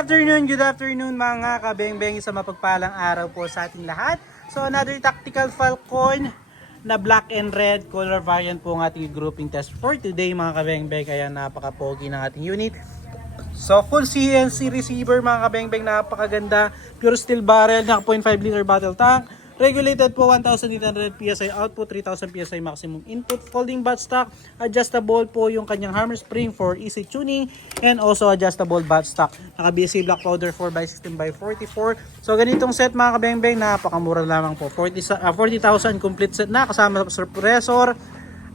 Good afternoon mga kabeng-beng, sa mapagpalang araw po sa ating lahat. So another tactical Falcon na black and red color variant po ang ating grouping test for today mga kabeng-beng. Kaya napaka-pogi ng ating unit. So full CNC receiver mga kabeng-beng, napakaganda. Pure steel barrel, naka 0.5 liter battle tank. Regulated po 1,800 PSI output, 3,000 PSI maximum input, folding buttstock, adjustable po yung kanyang hammer spring for easy tuning, and also adjustable buttstock. Naka-BSA black powder 4x16x44. So ganitong set mga kabeng-beng, napakamura lamang po. 40,000 complete set na kasama suppressor,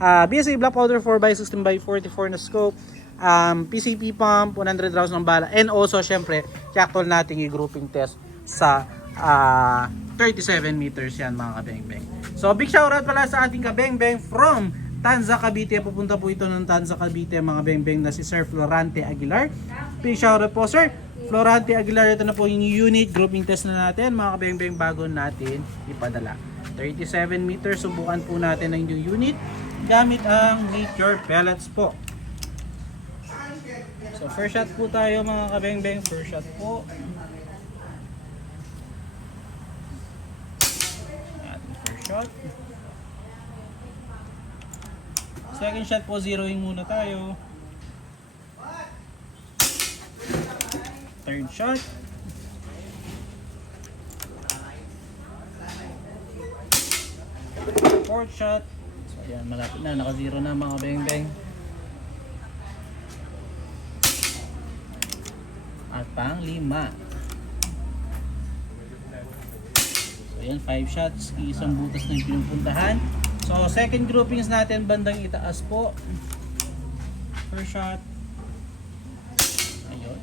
BSA black powder 4x16x44 na scope, PCP pump, 100 rounds ng bala, and also syempre, actual nating i-grouping test sa 37 meters yan mga kabeng-beng. So big shoutout pala sa ating kabeng-beng from Tanza, Cavite. Pupunta po ito ng Tanza, Cavite mga kabeng-beng na si Sir Florante Aguilar. Big shoutout po Sir Florante Aguilar. Ito na po yung unit grouping test na natin mga kabeng-beng bago natin ipadala. 37 meters, subukan po natin ang new unit gamit ang Nature pellets po. So first shot po tayo mga kabeng-beng. First shot po. Shot. Second shot po, zeroing muna tayo. Third shot. Fourth shot. So ayan, malapit na, naka-zero na mga beng-beng. At pang-lima. Ayan, 5 shots, isang butas na yung pinupuntahan. So, second groupings natin, bandang itaas po. First shot. Ayun.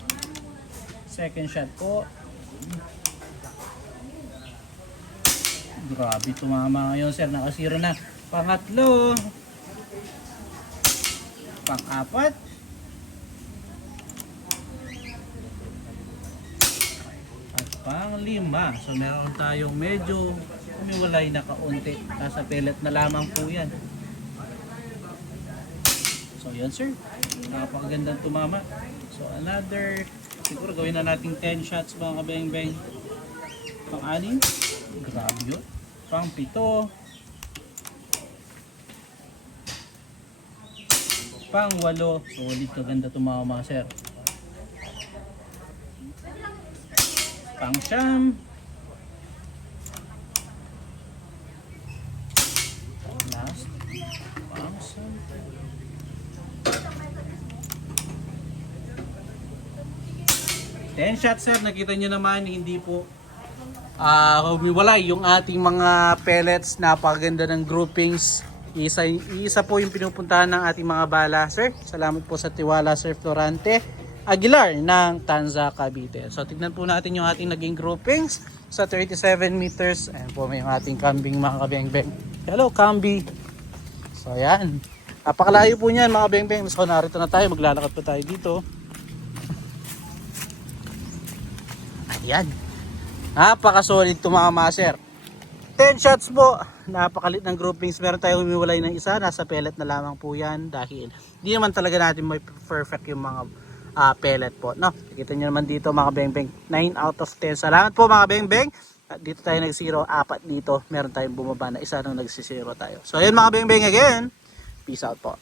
Second shot po. Grabe, tumama ngayon, sir. Nakasiro na. Pangatlo. Pang-apat. Pang-lima. So meron tayong medyo umiwalay na kaunti. Nasa pellet na lamang po yan. So yan sir. Napakagandang tumama. So another, siguro gawin na natin 10 shots mga kabeng-beng. Pang-anim. Grabe yun. Pang-pito. Pang-walo. So ulit kaganda tumama mga sir. Pang-siyam. Last. Pang-siyam. 10 shots sir. Nakita nyo naman hindi po humiwalay yung ating mga pellets. Napakaganda ng groupings. Isa po yung pinupuntahan ng ating mga bala sir. Salamat po sa tiwala Sir Florante Aguilar ng Tanza, Cavite. So tignan po natin yung ating naging groupings sa 37 meters. Ayan po may yung ating kambing mga kabeng-beng. Hello kambi. So ayan. Napakalayo po niyan mga kabeng-beng. So narito na tayo. Maglalakad pa tayo dito. Ayan. Napaka-solid tumama sir. 10 shots po. Napakalit ng groupings. Meron tayong humiwalay ng isa. Nasa pellet na lamang po yan. Dahil hindi naman talaga natin may perfect yung mga pellet po, no? Nakita nyo naman dito mga beng-beng, 9 out of 10. Salamat po mga beng-beng. Dito tayo nag-zero, 4 dito. Meron tayong bumaba na isa nung nag-zero tayo. So ayun mga beng-beng again. Peace out po.